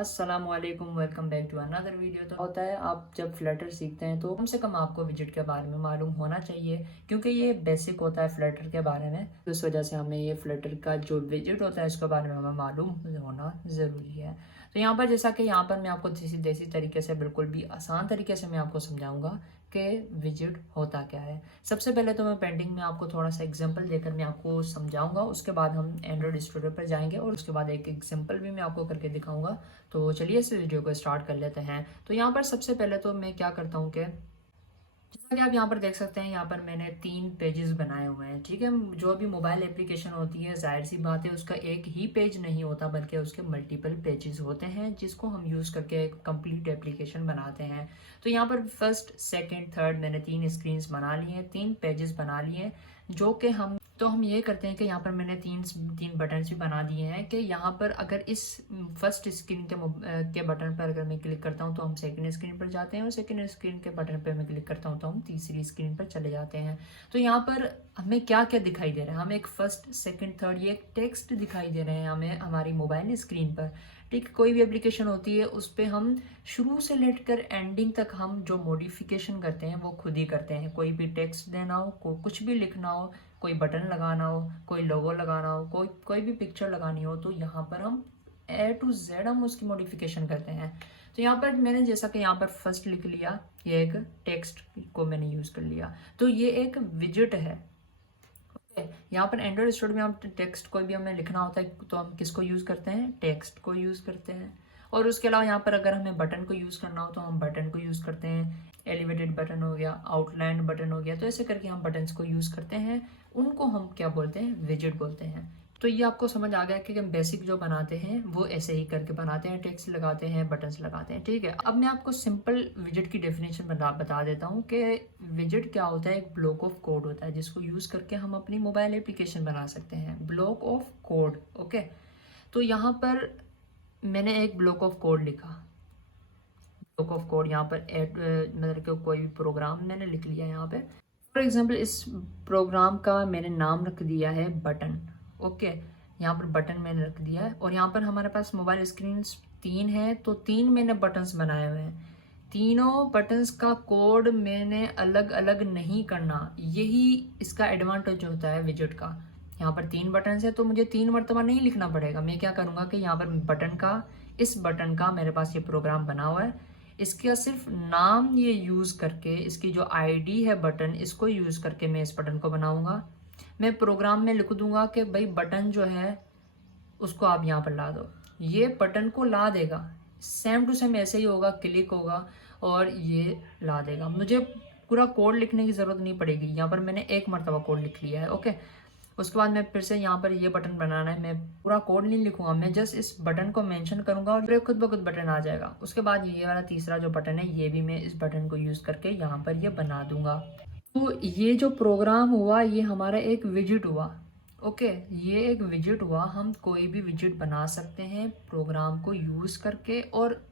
अस्सलामुअलैकुम, welcome back to another video. तो होता है आप जब फ्लटर सीखते हैं तो कम से कम आपको विजिट के बारे में मालूम होना चाहिए, क्योंकि ये बेसिक होता है फ्लटर के बारे में। तो इस वजह से हमें ये फ्लटर का जो विजिट होता है इसके बारे में हमें मालूम होना ज़रूरी है। तो यहाँ पर जैसा कि यहाँ पर मैं आपको देसी देसी तरीके से, बिल्कुल भी आसान तरीके से मैं आपको समझाऊंगा कि विजिट होता क्या है। सबसे पहले तो मैं पेंटिंग में आपको थोड़ा सा एग्जांपल देकर मैं आपको समझाऊंगा, उसके बाद हम एंड्रॉइड स्टूडियो पर जाएंगे और उसके बाद एक एग्जांपल भी मैं आपको करके दिखाऊंगा। तो चलिए इस वीडियो को स्टार्ट कर लेते हैं। तो यहाँ पर सबसे पहले तो मैं क्या करता हूँ कि जैसा कि आप यहाँ पर देख सकते हैं, यहाँ पर मैंने 3 पेजेस बनाए हुए हैं। ठीक है, जो भी मोबाइल एप्लीकेशन होती है, जाहिर सी बात है उसका एक ही पेज नहीं होता बल्कि उसके मल्टीपल पेजेस होते हैं जिसको हम यूज़ करके एक कंप्लीट एप्लीकेशन बनाते हैं। तो यहाँ पर फर्स्ट सेकंड थर्ड मैंने 3 स्क्रीन्स बना ली हैं, 3 पेजेस बना लिए हैं। जो कि हम ये करते हैं कि यहाँ पर मैंने तीन तीन बटन भी बना दिए हैं कि यहाँ पर अगर इस फर्स्ट स्क्रीन के बटन पर अगर मैं क्लिक करता हूँ तो हम सेकंड स्क्रीन पर जाते हैं, और सेकंड स्क्रीन के बटन पर मैं क्लिक करता हूँ तो हम तीसरी स्क्रीन पर चले जाते हैं। तो यहाँ पर हमें क्या क्या दिखाई दे रहा है, हमें एक फर्स्ट सेकंड थर्ड ये एक टेक्स्ट दिखाई दे रहे हैं हमें हमारी मोबाइल स्क्रीन पर। ठीक, कोई भी एप्लीकेशन होती है उस पर हम शुरू से लेकर एंडिंग तक हम जो मॉडिफिकेशन करते हैं वो खुद ही करते हैं। कोई भी टेक्स्ट देना हो, कुछ भी लिखना हो, कोई बटन लगाना हो, कोई लोगो लगाना हो, कोई कोई भी पिक्चर लगानी हो, तो यहाँ पर हम ए टू जेड हम उसकी मॉडिफिकेशन करते हैं। तो यहाँ पर मैंने जैसा कि यहाँ पर फर्स्ट लिख लिया, ये एक टेक्स्ट को मैंने यूज़ कर लिया, तो ये एक विजिट है। यहाँ पर एंड्रॉइड स्टूडियो में हम टेक्स्ट कोई भी हमें लिखना होता है तो हम किसको यूज़ करते हैं, टेक्स्ट को यूज़ करते हैं। और उसके अलावा यहाँ पर अगर हमें बटन को यूज़ करना हो तो हम बटन को यूज़ करते हैं। एलिवेटेड बटन हो गया, आउटलाइन बटन हो गया, तो ऐसे करके हम बटन्स को यूज़ करते हैं। उनको हम क्या बोलते हैं, विजिट बोलते हैं। तो ये आपको समझ आ गया कि हम बेसिक जो बनाते हैं वो ऐसे ही करके बनाते हैं, टेक्स्ट लगाते हैं, बटन्स लगाते हैं। ठीक है, अब मैं आपको सिंपल विजिट की डेफिनेशन बता देता हूँ कि विजिट क्या होता है। एक ब्लॉक ऑफ कोड होता है जिसको यूज़ करके हम अपनी मोबाइल एप्लीकेशन बना सकते हैं। Block of code, okay. तो यहाँ पर मैंने एक ब्लॉक ऑफ कोड लिखा, ब्लॉक ऑफ कोड यहाँ पर मतलब कि कोई भी प्रोग्राम मैंने लिख लिया यहाँ पे। फॉर एग्जांपल इस प्रोग्राम का मैंने नाम रख दिया है बटन, ओके। यहाँ पर बटन मैंने रख दिया है, और यहाँ पर हमारे पास मोबाइल स्क्रीन 3 है तो 3 मैंने बटन्स बनाए हुए हैं। तीनों बटन्स का कोड मैंने अलग अलग नहीं करना, यही इसका एडवांटेज होता है विजिट का। यहाँ पर 3 बटन्स है तो मुझे 3 मरतबा नहीं लिखना पड़ेगा। मैं क्या करूँगा कि यहाँ पर इस बटन का मेरे पास ये प्रोग्राम बना हुआ है, इसका सिर्फ नाम ये यूज़ करके, इसकी जो आईडी है बटन, इसको यूज़ करके मैं इस बटन को बनाऊंगा। मैं प्रोग्राम में लिख दूंगा कि भाई बटन जो है उसको आप यहाँ पर ला दो, ये बटन को ला देगा। सेम टू सेम ऐसे ही होगा, क्लिक होगा और ये ला देगा। मुझे पूरा कोड लिखने की ज़रूरत नहीं पड़ेगी, यहाँ पर मैंने 1 मरतबा कोड लिख लिया है, ओके। उसके बाद मैं फिर से यहाँ पर ये बटन बनाना है, मैं पूरा कोड नहीं लिखूंगा, मैं जस्ट इस बटन को मेंशन करूंगा और फिर खुद ब खुद बटन आ जाएगा। उसके बाद ये वाला तीसरा जो बटन है ये भी मैं इस बटन को यूज़ करके यहाँ पर ये बना दूंगा। तो ये जो प्रोग्राम हुआ ये हमारा एक विजिट हुआ, ओके। ये एक विजिट हुआ, हम कोई भी विजिट बना सकते हैं प्रोग्राम को यूज़ करके, और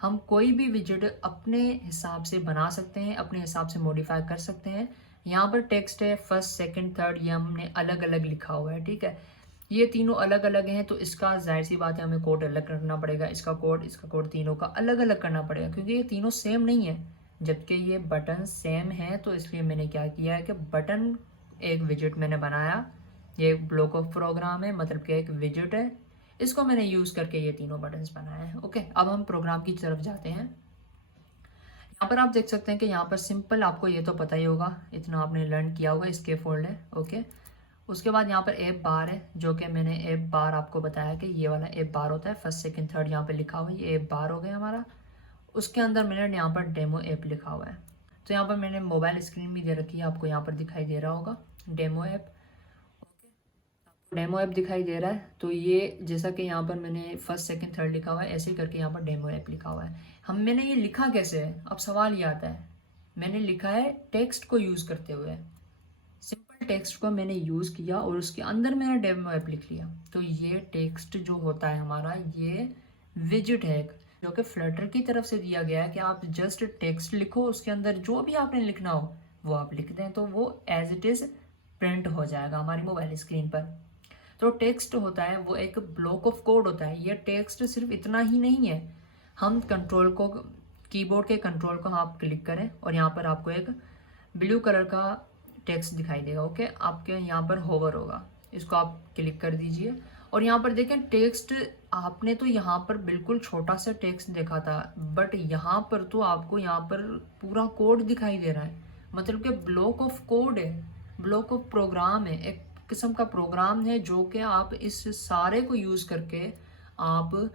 हम कोई भी विजिट अपने हिसाब से बना सकते हैं, अपने हिसाब से मॉडिफाई कर सकते हैं। यहाँ पर टेक्स्ट है फर्स्ट सेकंड थर्ड, ये हमने अलग अलग लिखा हुआ है, ठीक है। ये तीनों अलग अलग हैं तो इसका जाहिर सी बात है हमें कोड अलग करना पड़ेगा, इसका कोड तीनों का अलग अलग करना पड़ेगा क्योंकि ये तीनों सेम नहीं है। जबकि ये बटन सेम है तो इसलिए मैंने क्या किया है कि बटन एक विजिट मैंने बनाया, ये एक ब्लॉक ऑफ प्रोग्राम है, मतलब कि एक विजिट है, इसको मैंने यूज़ करके ये तीनों बटन्स बनाए हैं, ओके। अब हम प्रोग्राम की तरफ जाते हैं। यहाँ पर आप देख सकते हैं कि यहाँ पर सिंपल, आपको ये तो पता ही होगा, इतना आपने लर्न किया होगा, इसके फोल्ड है, ओके। उसके बाद यहाँ पर एप बार है, जो कि मैंने एप बार आपको बताया कि ये वाला एप बार होता है। फर्स्ट सेकंड थर्ड यहाँ पे लिखा हुआ है, ये एप बार हो गया हमारा। उसके अंदर मैंने यहाँ पर डेमो ऐप लिखा हुआ है। तो यहाँ पर मैंने मोबाइल स्क्रीन भी दे रखी है, आपको यहाँ पर दिखाई दे रहा होगा डेमो ऐप, डेमो ऐप दिखाई दे रहा है। तो ये जैसा कि यहाँ पर मैंने फर्स्ट सेकंड थर्ड लिखा हुआ है, ऐसे ही करके यहाँ पर डेमो ऐप लिखा हुआ है। मैंने ये लिखा कैसे है, अब सवाल ये आता है। मैंने लिखा है टेक्स्ट को यूज़ करते हुए, सिंपल टेक्स्ट को मैंने यूज़ किया और उसके अंदर मैंने डेमो ऐप लिख लिया। तो ये टेक्स्ट जो होता है हमारा, ये विजिट है जो कि फ्लटर की तरफ से दिया गया है कि आप जस्ट टेक्स्ट लिखो, उसके अंदर जो भी आपने लिखना हो वो आप लिख दें, तो वो एज इट इज़ प्रिंट हो जाएगा हमारी मोबाइल स्क्रीन पर। तो टेक्स्ट होता है वो एक ब्लॉक ऑफ कोड होता है। ये टेक्स्ट सिर्फ इतना ही नहीं है, हम कंट्रोल को, कीबोर्ड के कंट्रोल को आप क्लिक करें और यहाँ पर आपको एक ब्लू कलर का टेक्स्ट दिखाई देगा। ओके, आपके यहाँ पर होवर होगा, इसको आप क्लिक कर दीजिए और यहाँ पर देखें टेक्स्ट, आपने तो यहाँ पर बिल्कुल छोटा सा टेक्स्ट देखा था, बट यहाँ पर तो आपको यहाँ पर पूरा कोड दिखाई दे रहा है। मतलब कि ब्लॉक ऑफ कोड है, ब्लॉक ऑफ प्रोग्राम है, एक किस्म का प्रोग्राम है जो कि आप इस सारे को यूज़ करके आप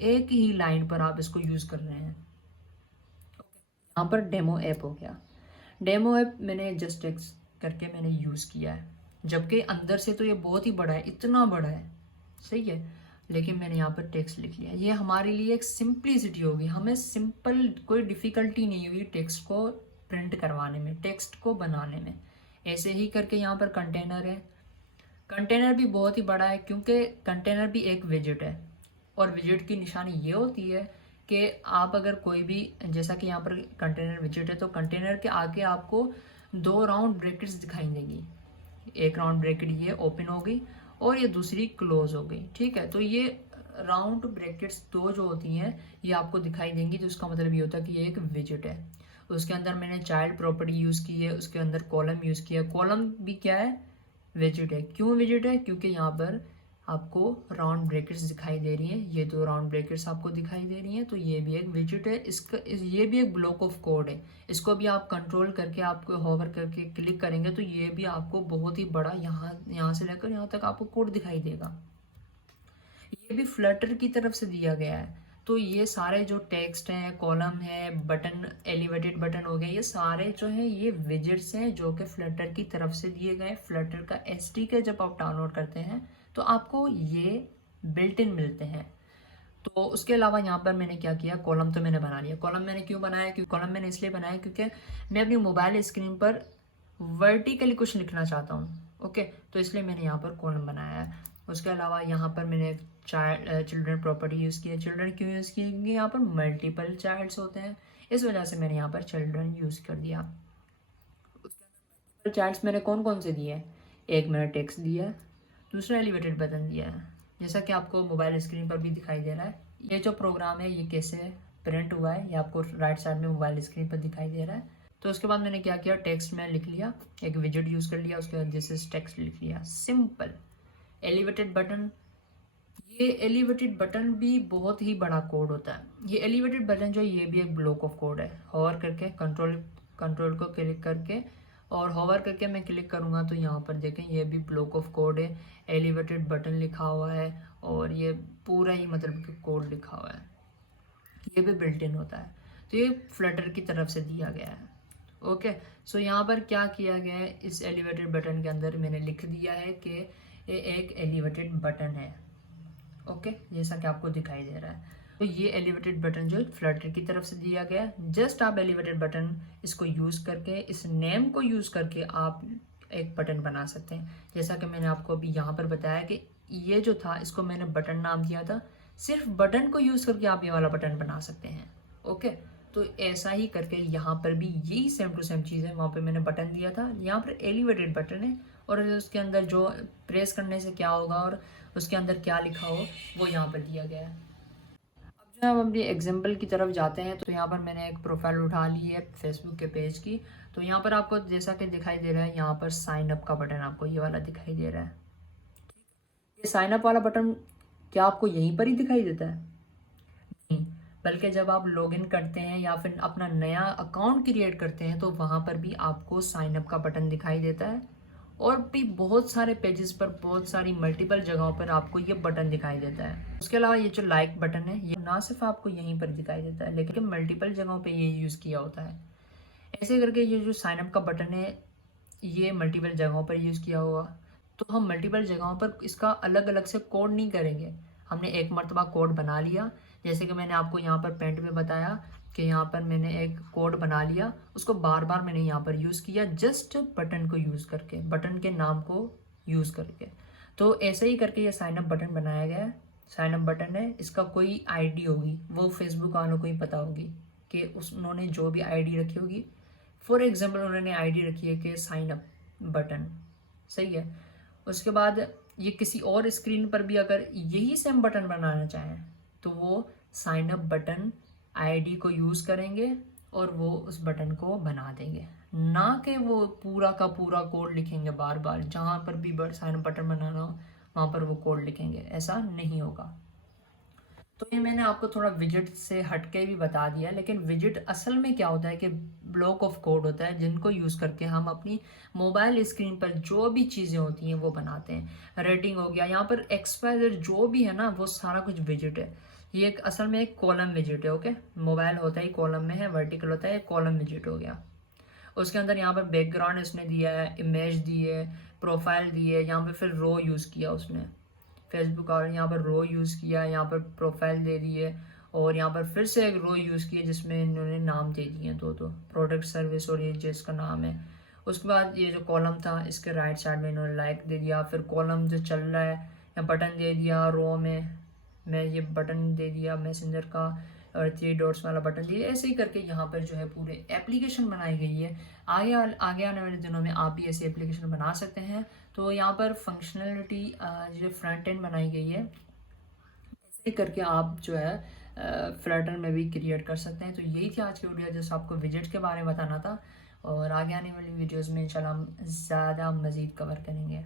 एक ही लाइन पर आप इसको यूज़ कर रहे हैं। यहाँ पर डेमो ऐप हो गया, डेमो ऐप मैंने जस्ट टेक्स्ट करके मैंने यूज़ किया है, जबकि अंदर से तो ये बहुत ही बड़ा है, इतना बड़ा है, सही है, लेकिन मैंने यहाँ पर टेक्स्ट लिख लिया। ये हमारे लिए एक सिंप्लिसिटी होगी, हमें सिंपल, कोई डिफ़िकल्टी नहीं हुई टेक्स्ट को प्रिंट करवाने में, टेक्स्ट को बनाने में। ऐसे ही करके यहाँ पर कंटेनर है, कंटेनर भी बहुत ही बड़ा है क्योंकि कंटेनर भी एक विजिट है और विजिट की निशानी ये होती है कि आप अगर कोई भी, जैसा कि यहाँ पर कंटेनर विजिट है तो कंटेनर के आगे आपको 2 राउंड ब्रैकेट्स दिखाई देंगी। एक राउंड ब्रैकेट ये ओपन हो गई और ये दूसरी क्लोज हो गई, ठीक है। तो ये राउंड ब्रैकेट्स 2 जो होती हैं ये आपको दिखाई देंगी, तो उसका मतलब ये होता है कि ये एक विजिट है। उसके अंदर मैंने चाइल्ड प्रॉपर्टी यूज़ की है, उसके अंदर कॉलम यूज़ किया है। कॉलम भी क्या है, विजिट है। क्यों विजिट है, क्योंकि यहाँ पर आपको राउंड ब्रैकेट्स दिखाई दे रही हैं, ये 2 राउंड ब्रैकेट्स आपको दिखाई दे रही हैं, तो ये भी एक विजिट है। ये भी एक ब्लॉक ऑफ कोड है। इसको भी आप कंट्रोल करके, आपको होवर करके क्लिक करेंगे तो ये भी आपको बहुत ही बड़ा यहाँ से लेकर यहाँ तक आपको कोड दिखाई देगा। ये भी फ्लटर की तरफ से दिया गया है। तो ये सारे जो टेक्स्ट हैं, कॉलम है, बटन, एलिवेटेड बटन हो गए, ये सारे जो हैं ये विजिट्स हैं जो कि फ्लटर की तरफ से दिए गए। फ्लटर का SDK जब आप डाउनलोड करते हैं तो आपको ये बिल्ट इन मिलते हैं। तो उसके अलावा यहाँ पर मैंने क्या किया, कॉलम तो मैंने बना लिया। कॉलम मैंने क्यों बनाया, क्योंकि कॉलम मैंने इसलिए बनाया क्योंकि मैं अपनी मोबाइल स्क्रीन पर वर्टिकली कुछ लिखना चाहता हूँ। ओके, तो इसलिए मैंने यहाँ पर कॉलम बनाया है। उसके अलावा यहाँ पर मैंने चिल्ड्रन प्रॉपर्टी यूज़ की है। चिल्ड्रन क्यों यूज़ की, क्योंकि यहाँ पर मल्टीपल चाइल्ड्स होते हैं, इस वजह से मैंने यहाँ पर चिल्ड्रन यूज़ कर दिया। मल्टीपल चाइल्ड्स मैंने कौन कौन से दिए, एक मैंने टेक्स्ट दिया है, दूसरा एलिवेटेड बटन दिया है, जैसा कि आपको मोबाइल स्क्रीन पर भी दिखाई दे रहा है। ये जो प्रोग्राम है ये कैसे प्रिंट हुआ है ये आपको राइट साइड में मोबाइल स्क्रीन पर दिखाई दे रहा है। तो उसके बाद मैंने क्या किया, टेक्स्ट में लिख लिया, एक विजिट यूज़ कर लिया, उसके बाद दिस इज टेक्स्ट लिख लिया, सिंपल। एलिवेटेड बटन, ये एलिवेटेड बटन भी बहुत ही बड़ा कोड होता है। ये एलिवेटेड बटन जो है ये भी एक ब्लॉक ऑफ कोड है। होवर करके कंट्रोल को क्लिक करके और होवर करके मैं क्लिक करूँगा तो यहाँ पर देखें ये भी ब्लॉक ऑफ कोड है, एलिवेटेड बटन लिखा हुआ है और ये पूरा ही मतलब कि कोड लिखा हुआ है, ये भी बिल्ट इन होता है। तो ये फ्लटर की तरफ से दिया गया है। ओके, सो यहाँ पर क्या किया गया है, इस एलिवेटेड बटन के अंदर मैंने लिख दिया है कि ये एक एलिवेटेड बटन है। ओके, जैसा कि आपको दिखाई दे रहा है। तो ये एलिवेटेड बटन जो फ्लटर की तरफ से दिया गया है। जस्ट आप एलिवेटेड बटन इसको यूज़ करके, इस नेम को यूज़ करके आप एक बटन बना सकते हैं। जैसा कि मैंने आपको अभी यहाँ पर बताया कि ये जो था इसको मैंने बटन नाम दिया था, सिर्फ बटन को यूज़ करके आप ये वाला बटन बना सकते हैं। ओके, तो ऐसा ही करके यहाँ पर भी यही सेम टू सेम चीज़ है। वहाँ पर मैंने बटन दिया था, यहाँ पर एलिवेटेड बटन है और उसके अंदर जो प्रेस करने से क्या होगा और उसके अंदर क्या लिखा हो वो यहाँ पर दिया गया है। अब जो हम अपनी एग्जाम्पल की तरफ जाते हैं तो यहाँ पर मैंने एक प्रोफाइल उठा ली है फेसबुक के पेज की। तो यहाँ पर आपको जैसा कि दिखाई दे रहा है, यहाँ पर साइन अप का बटन आपको ये वाला दिखाई दे रहा है। ये साइन अप वाला बटन क्या आपको यहीं पर ही दिखाई देता है? नहीं, बल्कि जब आप लॉगिन करते हैं या फिर अपना नया अकाउंट क्रिएट करते हैं तो वहाँ पर भी आपको साइन अप का बटन दिखाई देता है और भी बहुत सारे पेजेस पर, बहुत सारी मल्टीपल जगहों पर आपको ये बटन दिखाई देता है। उसके अलावा ये जो लाइक बटन है ये ना सिर्फ आपको यहीं पर दिखाई देता है लेकिन मल्टीपल जगहों पे ये यूज़ किया होता है। ऐसे करके ये जो साइन अप का बटन है ये मल्टीपल जगहों पर यूज़ किया होगा। तो हम मल्टीपल जगहों पर इसका अलग अलग से कोड नहीं करेंगे, हमने एक मरतबा कोड बना लिया। जैसे कि मैंने आपको यहाँ पर पेंट में बताया कि यहाँ पर मैंने एक कोड बना लिया, उसको बार बार मैंने यहाँ पर यूज़ किया जस्ट बटन को यूज़ करके, बटन के नाम को यूज़ करके। तो ऐसे ही करके ये साइन अप बटन बनाया गया है। साइन अप बटन है, इसका कोई आईडी होगी, वो फेसबुक वालों को ही पता होगी कि उन्होंने जो भी आईडी रखी होगी। फॉर एग्जाम्पल उन्होंने आईडी रखी है कि साइन अप बटन, सही है। उसके बाद ये किसी और स्क्रीन पर भी अगर यही सेम बटन बनाना चाहें तो वो साइन अप बटन आईडी को यूज़ करेंगे और वो उस बटन को बना देंगे, ना कि वो पूरा का पूरा कोड लिखेंगे बार बार। जहाँ पर भी साइन अप बटन बनाना हो वहाँ पर वो कोड लिखेंगे, ऐसा नहीं होगा। तो ये मैंने आपको थोड़ा विजिट से हटके भी बता दिया, लेकिन विजिट असल में क्या होता है कि ब्लॉक ऑफ कोड होता है जिनको यूज़ करके हम अपनी मोबाइल स्क्रीन पर जो भी चीज़ें होती हैं वो बनाते हैं। रेटिंग हो गया, यहाँ पर एक्सपायर जो भी है ना वो सारा कुछ विजिट है। ये एक असल में एक कॉलम विजिट है। ओके, मोबाइल होता ही कॉलम में है, वर्टिकल होता है, कॉलम विजिट हो गया। उसके अंदर यहाँ पर बैकग्राउंड इसने दिया है, इमेज दी है, प्रोफाइल दी है, यहाँ पर फिर रो यूज़ किया उसने फेसबुक, और यहाँ पर रो यूज़ किया, यहाँ पर प्रोफाइल दे दी है, और यहाँ पर फिर से एक रो यूज़ की है जिसमें इन्होंने नाम दे दिए हैं दो प्रोडक्ट सर्विस और ये जिसका नाम है। उसके बाद ये जो कॉलम था इसके राइट साइड में इन्होंने लाइक दे दिया, फिर कॉलम जो चल रहा है या बटन दे दिया, रो में मैं ये बटन दे दिया मैसेंजर का, और 3 डॉट्स वाला बटन दिया। ऐसे ही करके यहाँ पर जो है पूरे एप्लीकेशन बनाई गई है। आगे आने वाले दिनों में आप भी ऐसी एप्लीकेशन बना सकते हैं। तो यहाँ पर फंक्शनलिटी जो फ्रंट एंड बनाई गई है, ऐसे ही करके आप जो है फ्लटर में भी क्रिएट कर सकते हैं। तो यही थी आज की वीडियो, जैसे आपको विजेट के बारे में बताना था, और आगे आने वाली वीडियोज़ में इंशाल्लाह हम ज़्यादा मज़ीद कवर करेंगे।